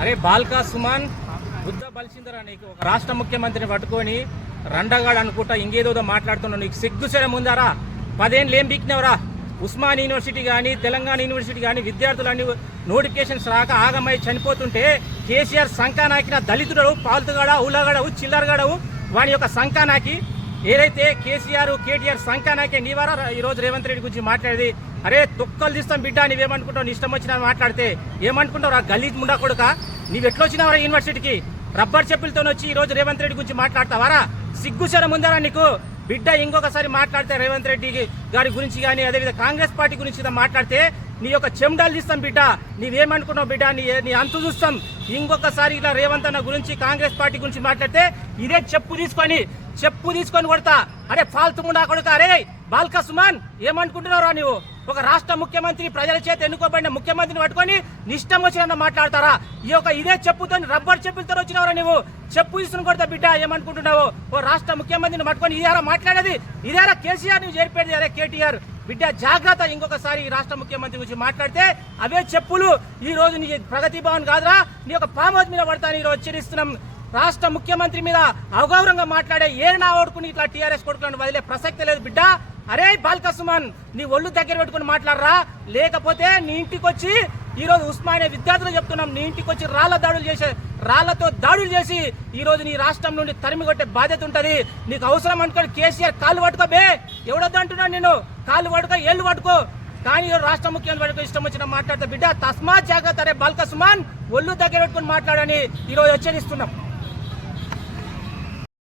అరే బాల్కా సుమన్ బుద్ధ బలిసిందరా నీకు? ఒక రాష్ట్ర ముఖ్యమంత్రిని పట్టుకొని రండగాడు అనుకుంటా ఇంకేదో మాట్లాడుతున్నావు. నీకు సిగ్గుసరం ఉందారా? 10 ఏళ్ళు ఏం బీక్నవరా? ఉస్మాన్ యూనివర్సిటీ కానీ తెలంగాణ యూనివర్సిటీ కానీ విద్యార్థులన్నీ నోటిఫికేషన్స్ రాక ఆగమై చనిపోతుంటే కేసీఆర్ సంకానాకిన దళితుడు పాల్తుగాడ ఊలగాడవు చిల్లరగాడవు వాని యొక్క సంకానాకి ఏదైతే కేసీఆర్ కేటీఆర్ సంకానాకే నీవారా ఈరోజు రేవంత్ రెడ్డి గురించి మాట్లాడేది? అరే తొక్కలు తీస్తాం బిడ్డ, నీవేమనుకుంటావు? నీ ఇష్టం వచ్చినా మాట్లాడితే ఏమనుకుంటావు? రా గలీజ్ ముండా కొడుక, నీవెట్లొచ్చినావరా యూనివర్సిటీకి? రబ్బర్ చెప్పులతో వచ్చి ఈ రోజు రేవంత్ రెడ్డి గురించి మాట్లాడతావారా? సిగ్గుశరం ఉందారా నీకు? బిడ్డ ఇంకొకసారి మాట్లాడితే రేవంత్ రెడ్డి గారి గురించి కానీ అదేవిధంగా కాంగ్రెస్ పార్టీ గురించి మాట్లాడితే నీ యొక్క చెండాలు తీస్తాం బిడ్డ. నీవేమనుకున్నావు బిడ్డ? నీ అంతు చూస్తాం. ఇంకొకసారి ఇలా రేవంత్ అన్న గురించి కాంగ్రెస్ పార్టీ గురించి మాట్లాడితే ఇదే చెప్పు తీసుకొని కొడతా. అరే ఫాల్తు ముండా కొడుక. అరే బాల్కా సుమన్ ఏమనుకుంటున్నారా నీవు? ఒక రాష్ట్ర ముఖ్యమంత్రి ప్రజల చేత ఎన్నుకోబడిన ముఖ్యమంత్రిని పట్టుకొని నిష్టం వచ్చిన మాట్లాడతారా? ఇదే చెప్పుతో రబ్బర్ చెప్పులతో వచ్చినవరా నీవు? చెప్పు తీసుకుని కొడతా బిడ్డ. ఏమనుకుంటున్నావు? ఓ రాష్ట్ర ముఖ్యమంత్రిని పట్టుకొని ఇదేరా మాట్లాడేది? ఇదేరా కేసీఆర్ నువ్వు చేరిపోయేది? అరే కేటీఆర్ బిడ్డ జాగ్రత్త, ఇంకొకసారి ఈ రాష్ట్ర ముఖ్యమంత్రి గురించి మాట్లాడితే అవే చెప్పులు ఈ రోజు నీ ప్రగతి భవన్ కాదురా, నీ యొక్క ఫామ్ హౌస్ మీద పడతాను ఈరోజు హెచ్చరిస్తున్నాం. రాష్ట్ర ముఖ్యమంత్రి మీద అగౌరవంగా మాట్లాడే ఏ నా ఓడుకుని ఇట్లా టీఆర్ఎస్ కొడుకులను వదిలే ప్రసక్తి లేదు బిడ్డ. అరే బాల్కా సుమన్ నీ ఒళ్ళు దగ్గర పెట్టుకుని మాట్లాడరా, లేకపోతే నీ ఇంటికి వచ్చి ఈ రోజు ఉస్మానియా విద్యార్థులు చెప్తున్నాం, నీ ఇంటికి వచ్చి రాళ్లతో దాడులు చేసి ఈ రోజు నీ రాష్ట్రం నుండి తరిమి కొట్టే బాధ్యత ఉంటది. నీకు అవసరం అనుకోని కేసీఆర్ కాళ్ళు పట్టుకోబే, ఎవడొద్దు అంటున్నాను నేను. కాళ్ళు పట్టుకో, ఏళ్ళు పట్టుకో, కానీ రాష్ట్ర ముఖ్యమంత్రి ఇష్టం వచ్చిన మాట్లాడతా బిడ్డ. తస్మాత్ జాగ్రత్త. అరే బాల్కా సుమన్ ఒళ్ళు దగ్గర పెట్టుకుని మాట్లాడని ఈ రోజు హెచ్చరిస్తున్నాం.